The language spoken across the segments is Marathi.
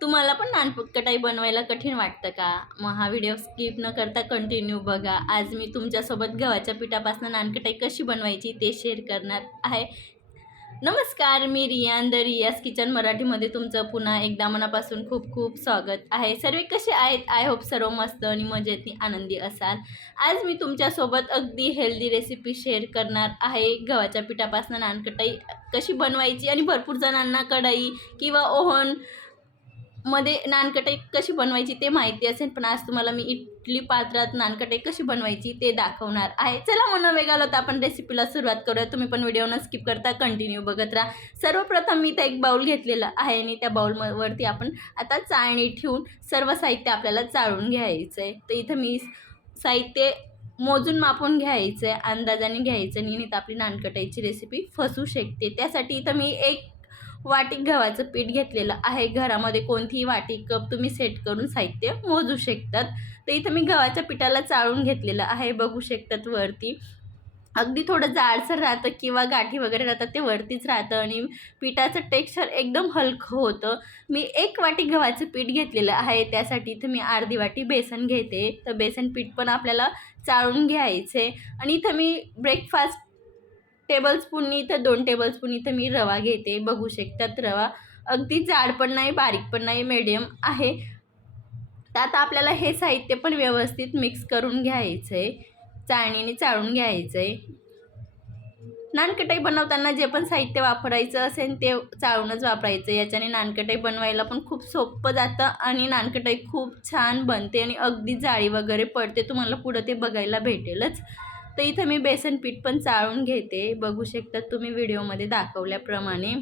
तुम्हाला पण नानकटाई बनवायला कठीण वाटतं का? मग हा व्हिडिओ स्किप न करता कंटिन्यू बघा. आज मी तुमच्यासोबत गव्हाच्या पिठापासून नानकटाई कशी बनवायची ते शेअर करणार आहे. नमस्कार, मी रियान द रियाज किचन मराठीमध्ये तुमचं पुन्हा एकदा मनापासून खूप खूप स्वागत आहे. सर्व कसे आहेत? आय होप सर्व मस्त आणि मजेत आनंदी असाल. आज मी तुमच्यासोबत अगदी हेल्दी रेसिपी शेअर करणार आहे. गव्हाच्या पिठापासून नानकटाई कशी बनवायची आणि भरपूर जणांना कढई किंवा ओव्हन मध्ये नानकटाई कशी बनवायची ते माहिती असेल, पण आज तुम्हाला मी इडली पात्रात नानकटाई कशी बनवायची ते दाखवणार आहे. चला मग वेळ घालवता आपण रेसिपीला सुरुवात करूया. तुम्ही पण व्हिडिओ न स्किप करता कंटिन्यू बघत राहा. सर्वप्रथम मी इथं एक बाउल घेतलेला आहे आणि त्या बाउलवरती आपण आता चाळणी ठेवून सर्व साहित्य आपल्याला चाळून घ्यायचं आहे. तर इथं मी साहित्य मोजून मापून घ्यायचं आहे, अंदाजाने घ्यायचं, आणि इथं आपली नानकटाईची रेसिपी फसू शकते. त्यासाठी इथं मी एक वाटी गव्हाचं पीठ घेतलेलं आहे. घरामध्ये कोणतीही वाटी कप तुम्ही सेट करून साहित्य मोजू शकतात. तर इथं मी गव्हाच्या पिठाला चाळून घेतलेलं आहे. बघू शकतात वरती अगदी थोडं जाडसर राहतं किंवा गाठी वगैरे राहतात ते वरतीच राहतं आणि पिठाचं टेक्स्चर एकदम हलकं होतं. मी एक वाटी गव्हाचं पीठ घेतलेलं आहे. त्यासाठी इथं मी अर्धी वाटी बेसन घेते. तर बेसन पीठ पण आपल्याला चाळून घ्यायचे. आणि इथं मी ब्रेकफास्ट टेबलस्पूननी इथं 2 टेबलस्पून इथं मी रवा घेते. बघू शकतात रवा अगदी जाड पण नाही, बारीक पण नाही, मीडियम आहे. तर आता आपल्याला हे साहित्य पण व्यवस्थित मिक्स करून घ्यायचं आहे, चाळणीने चाळून घ्यायचं आहे. नानकटाई बनवताना जे पण साहित्य वापरायचं असेल ते चाळूनच वापरायचं. याच्याने नानकटाई बनवायला पण खूप सोपं जातं आणि नानकटाई खूप छान बनते आणि अगदी जाळी वगैरे पडते. तुम्हाला पुढं ते बघायला भेटेलच. तर इथं मी बेसन पीठ पण चाळून घेते. बघू शकता तुम्ही व्हिडिओमध्ये दाखवल्याप्रमाणे.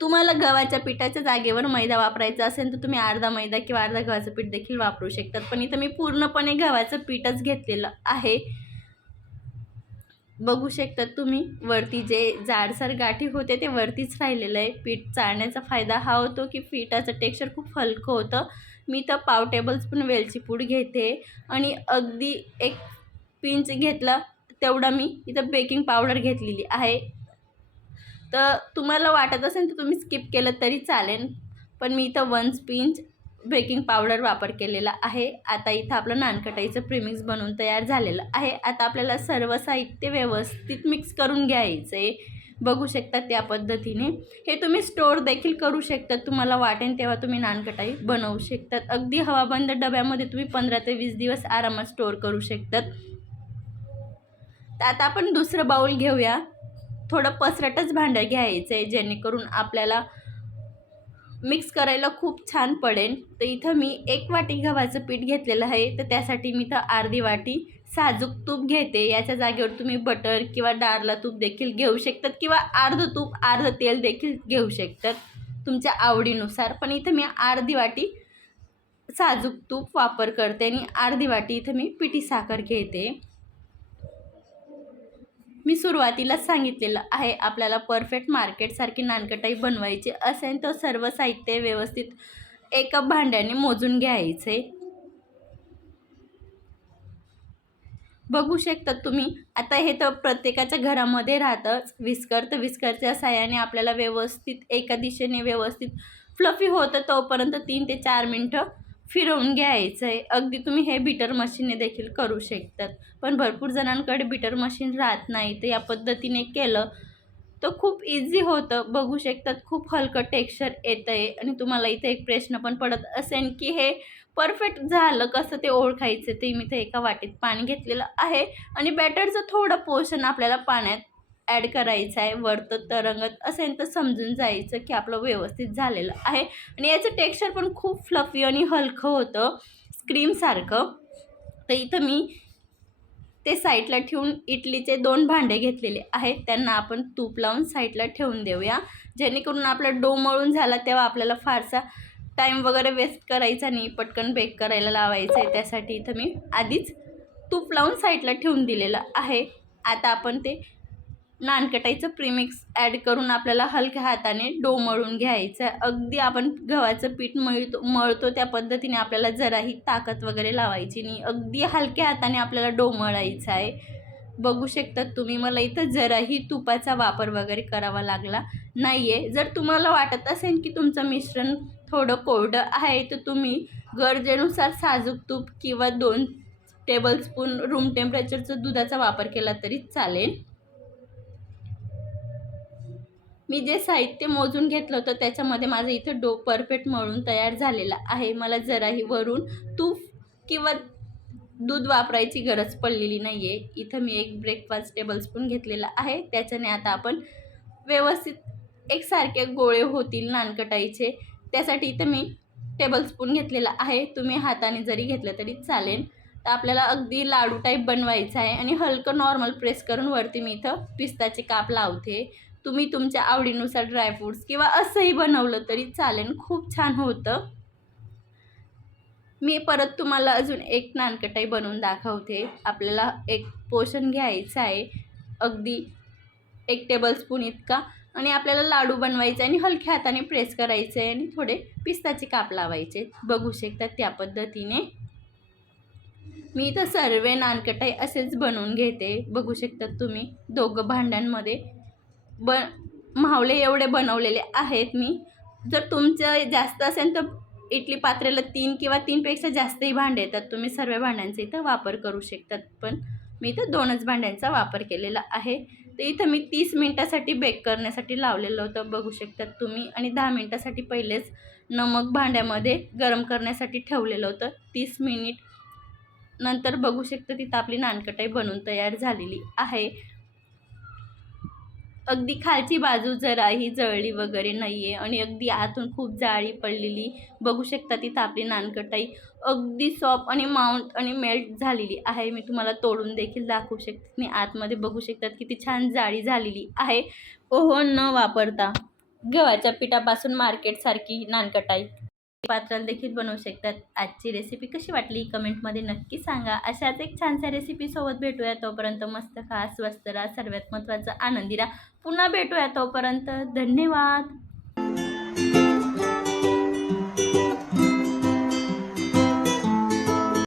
तुम्हाला गव्हाच्या पिठाच्या जागेवर मैदा वापरायचा असेल तर तुम्ही अर्धा मैदा किंवा अर्धा गव्हाचं पीठ देखील वापरू शकतात. पण इथं मी पूर्णपणे गव्हाचं पीठच घेतलेलं आहे. बघू शकतात तुम्ही वरती जे जाडसर गाठी होते ते वरतीच राहिलेलं आहे. पीठ चाळण्याचा फायदा हा होतो की पिठाचं टेक्स्चर खूप हलकं होतं. मी तर पाव टेबलस्पून वेलची पूड घेते आणि अगदी एक पिंच घेतला तेवढा मी इथं बेकिंग पावडर घेतलेली आहे. तर तुम्हाला वाटत असेल तर तुम्ही स्किप केलं तरी चालेल, पण मी इथं 1 पिंच बेकिंग पावडर वापर केलेला आहे. आता इथं आपलं नानकटाईचं प्रीमिक्स बनवून तयार झालेलं आहे. आता आपल्याला सर्व साहित्य व्यवस्थित मिक्स करून घ्यायचं आहे. बघू शकता त्या पद्धतीने. हे तुम्ही स्टोअर देखील करू शकतात. तुम्हाला वाटेल तेव्हा तुम्ही नानकटाई बनवू शकतात. अगदी हवाबंद डब्यामध्ये तुम्ही 15 ते 20 दिवस आरामात स्टोअर करू शकतात. तर आता आपण दुसरं बाउल घेऊया. थोडं पसरटच भांडं घ्यायचं आहे जेणेकरून आपल्याला मिक्स करायला खूप छान पडेल. तर इथं मी 1 वाटी गव्हाचं पीठ घेतलेलं आहे. तर त्यासाठी मी इथं अर्धी वाटी साजूक तूप घेते. याच्या जागेवर तुम्ही बटर किंवा डारला तूप देखील घेऊ शकतात किंवा अर्धं तूप अर्धं तेल देखील घेऊ शकतात तुमच्या आवडीनुसार. पण इथं मी अर्धी वाटी साजूक तूप वापर करते आणि अर्धी वाटी इथं मी पिठी साखर घेते. मी सुरुवातीलाच सांगितलेलं आहे, आपल्याला परफेक्ट मार्केटसारखी नानकटाई बनवायची असेल तर सर्व साहित्य व्यवस्थित एका भांड्याने मोजून घ्यायचे. बघू शकता तुम्ही. आता हे तर प्रत्येकाच्या घरामध्ये राहतंच विस्कर. तर विस्करच्या साहाय्याने आपल्याला व्यवस्थित एका दिशेने व्यवस्थित फ्लफी होतं तोपर्यंत 3 ते 4 मिनटं फिरवून घ्यायचं आहे. अगदी तुम्ही हे बीटर मशीनने देखील करू शकतात, पण भरपूर जणांकडे बीटर मशीन राहत नाही. तर या पद्धतीने केलं तर खूप इझी होतं. बघू शकतात खूप हलकं टेक्स्चर येतं आहे. आणि तुम्हाला इथे एक प्रश्न पण पडत असेल की हे परफेक्ट झालं कसं ते ओळखायचं. ते मी इथे एका वाटीत पाणी घेतलेलं आहे आणि बॅटरचं थोडं पोर्शन आपल्याला पाण्यात ॲड करायचं आहे. वरतं तरंगत असेल तर समजून जायचं की आपलं व्यवस्थित झालेलं आहे. आणि याचं टेक्स्चर पण खूप फ्लफी आणि हलकं होतं, क्रीमसारखं. तर इथं मी ते साईडला ठेवून इडलीचे 2 भांडे घेतलेले आहेत. त्यांना आपण तूप लावून साईडला ठेवून देऊया, जेणेकरून आपला डो मळून झाला तेव्हा आपल्याला फारसा टाईम वगैरे वेस्ट करायचा नाही, पटकन बेक करायला लावायचं आहे. त्यासाठी इथं मी आधीच तूप लावून साईडला ठेवून दिलेलं आहे. आता आपण ते नानकटाईचं प्रीमिक्स ॲड करून आपल्याला हलक्या हाताने डो मळून घ्यायचं आहे. अगदी आपण गव्हाचं पीठ मळतो त्या पद्धतीने आपल्याला जराही ताकद वगैरे लावायची नाही. अगदी हलक्या हाताने आपल्याला डो मळायचा आहे. बघू शकता तुम्ही, मला इथं जराही तुपाचा वापर वगैरे करावा लागला नाही आहे. जर तुम्हाला वाटत असेल की तुमचं मिश्रण थोडं कोरडं आहे, तर तुम्ही गरजेनुसार साजूक तूप किंवा 2 टेबलस्पून रूम टेम्परेचरचं दुधाचा वापर केला तरी चालेल. मी जे साहित्य मोजून घेतलं होतं त्याच्यामध्ये माझं इथं डो परफेक्ट मळून तयार झालेला आहे. मला जराही वरून तूप किंवा दूध वापरायची गरज पडलेली नाही आहे. इथं मी एक ब्रेकफास्ट टेबलस्पून घेतलेला आहे. त्याच्याने आता आपण व्यवस्थित एकसारखे गोळे होतील नानकटाईचे. त्यासाठी इथं मी टेबलस्पून घेतलेला आहे. तुम्ही हाताने जरी घेतलं तरी चालेल. तर आपल्याला अगदी लाडू टाईप बनवायचं आहे आणि हलकं नॉर्मल प्रेस करून वरती मी इथं पिस्ताचे काप लावते. तुम्ही तुमच्या आवडीनुसार ड्रायफ्रूट्स किंवा असंही बनवलं तरी चालेल, खूप छान होतं. मी परत तुम्हाला अजून एक नानकटाई बनवून दाखवते. आपल्याला एक पोर्शन घ्यायचं आहे, अगदी 1 टेबलस्पून इतका, आणि आपल्याला लाडू बनवायचा आहे आणि हलक्या हाताने प्रेस करायचं आहे आणि थोडे पिस्ताचे काप लावायचे. बघू शकता त्या पद्धतीने मी इथं सर्व नानकटाई असेच बनवून घेते. बघू शकता तुम्ही, दोघं भांड्यांमध्ये मावळे एवढे बनवलेले आहेत मी. जर तुमचं जास्त असेल तर इडली पात्रेला 3 किंवा 3पेक्षा जास्तही भांडे येतात. तुम्ही सर्व भांड्यांचा इथं वापर करू शकतात, पण मी इथं 2च भांड्यांचा वापर केलेला आहे. तर इथं मी 30 मिनिटासाठी बेक करण्यासाठी लावलेलं होतं, बघू शकतात तुम्ही, आणि 10 मिनिटासाठी पहिलेच नमक भांड्यामध्ये गरम करण्यासाठी ठेवलेलं होतं. 30 मिनिट नंतर बघू शकता तिथं आपली नानकटाई बनवून तयार झालेली आहे. अगदी खालची बाजू जराही जळली वगैरे नाही आहे आणि अगदी आतून खूप जाळी पडलेली. बघू शकता तिथं आपली नानकटाई अगदी सॉफ्ट आणि माउंट आणि मेल्ट झालेली आहे. मी तुम्हाला तोडून देखील दाखवू शकते. मी आतमध्ये बघू शकतात किती छान जाळी झालेली आहे. ओव्हन न वापरता गव्हाच्या पिठापासून मार्केटसारखी नानकटाई पात्रात देखील बनवू शकतात. आजची रेसिपी कशी वाटली कमेंटमध्ये नक्की सांगा. अशाच एक छानशा रेसिपीसोबत भेटूया. तोपर्यंत मस्त खा, स्वस्त राहा, सर्वात महत्त्वाचं आनंदी राहा. पुन्हा भेटूया. तोपर्यंत धन्यवाद.